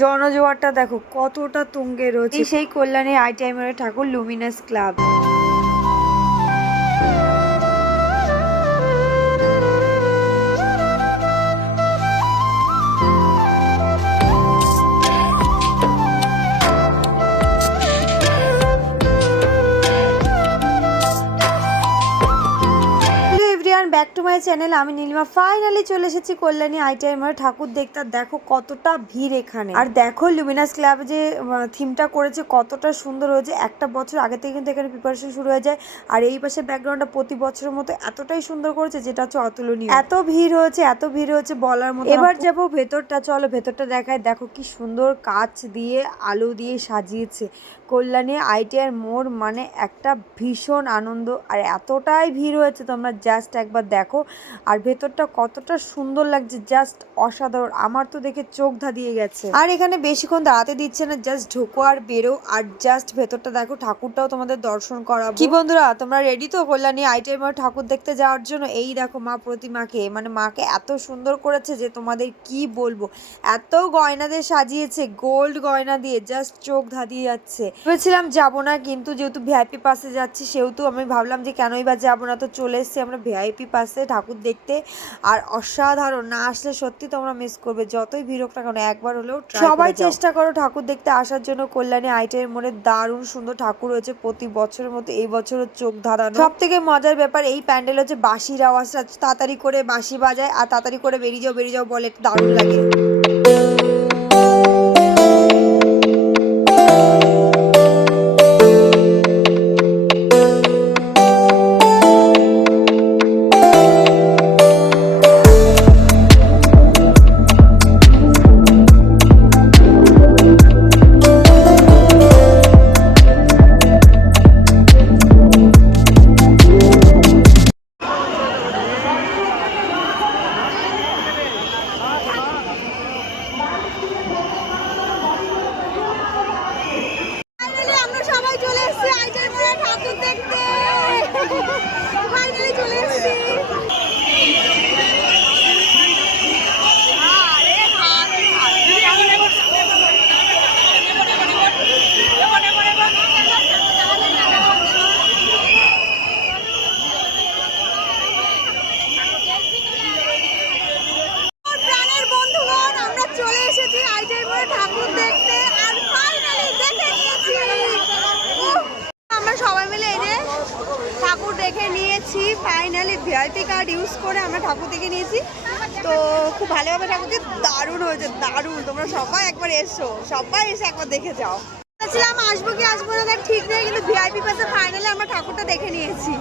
জনজোয়ারটা দেখো কতটা তুঙ্গে রয়েছে। সেই কল্যাণী আইটাইমের ঠাকুর luminous club. Back to my channel, আমি নীলিমা। ফাইনালি চলে এসেছি কল্যাণী আইটাইমার ঠাকুর দেখতে। দেখো কতটা ভিড় এখানে, আর দেখো লুমিনাস ক্লাব যে থিমটা করেছে কতটা সুন্দর হয়েছে। একটা বছর আগে থেকে কিন্তু এখানে প্রিপারেশন শুরু হয়ে যায়। আর এই পাশে ব্যাকগ্রাউন্ডটা প্রতি বছরের মতো এতটাই সুন্দর করেছে যেটা হচ্ছে অতুলনীয়। এত ভিড় হয়েছে বলার মতো। এবার যাবো ভেতরটা, চলো ভেতরটা দেখায়। দেখো কি সুন্দর কাচ দিয়ে আলো দিয়ে সাজিয়েছে। কল্যাণী আইটিআর মোড় মানে একটা ভীষণ আনন্দ। আর এতটাই ভিড় হয়েছে, তোমরা জাস্ট একবার দেখো। আর ভেতরটা কতটা সুন্দর লাগছে, জাস্ট অসাধারণ। আমার তো দেখে চোখ ধাঁধিয়ে গেছে। আর এখানে বেশিক্ষণ দাঁড়াতে দিচ্ছে না, জাস্ট ঢোকো আর বেরো। আর জাস্ট ভেতরটা দেখো, ঠাকুরটাও তোমাদের দর্শন করাবো। কি বন্ধুরা, তোমরা রেডি তো কল্যাণী আইটিআর ঠাকুর দেখতে যাওয়ার জন্য? এই দেখো মা প্রতিমাকে, মানে মাকে এত সুন্দর করেছে যে তোমাদের কি বলবো। এত গয়না দিয়ে সাজিয়েছে, গোল্ড গয়না দিয়ে, জাস্ট চোখ ধাঁধিয়ে যাচ্ছে। ভেবেছিলাম যাবো না, কিন্তু যেহেতু ভিআইপি পাসে যাচ্ছি সেহেতু আমি ভাবলাম যে কেনই বা যাবো না। তো চলে এসেছি আমরা ভিআইপি পাসে ঠাকুর দেখতে। আর অসাধারণ, না আসলে সত্যি তোমরা মিস করবে। যতই ভিড় হোক না কেন, একবার হলেও সবাই চেষ্টা করো ঠাকুর দেখতে আসার জন্য। কল্যাণী আইটিআর মোড়ে দারুণ সুন্দর ঠাকুর হয়েছে প্রতি বছরের মতো এই বছরও চোখ ধাঁধানো। সব থেকে মজার ব্যাপার এই প্যান্ডেল হচ্ছে বাঁশির আওয়াজটা, তাড়াতাড়ি করে বাঁশি বাজায় আর তাড়াতাড়ি করে বেরিয়ে যাও বলে, দারুণ লাগে। ঠাকুর দেখতে আর ফাইনালি দেখে নিয়েছি। আমরা সবাই মিলে এই যে ঠাকুর দেখে নিয়েছি ফাইনালি। ভিআইপি কার্ড ইউজ করে আমরা ঠাকুর দেখে নিয়েছি। তো খুব ভালোভাবে ঠাকুরকে, দারুণ হয়েছে, দারুণ। তোমরা সবাই একবার এসো, সবাই এসে একবার দেখে যাও। বলছিলাম আসবো কি আসবো না ঠিক নেই, কিন্তু ভিআইপি পাশে ফাইনালি আমরা ঠাকুরটা দেখে নিয়েছি।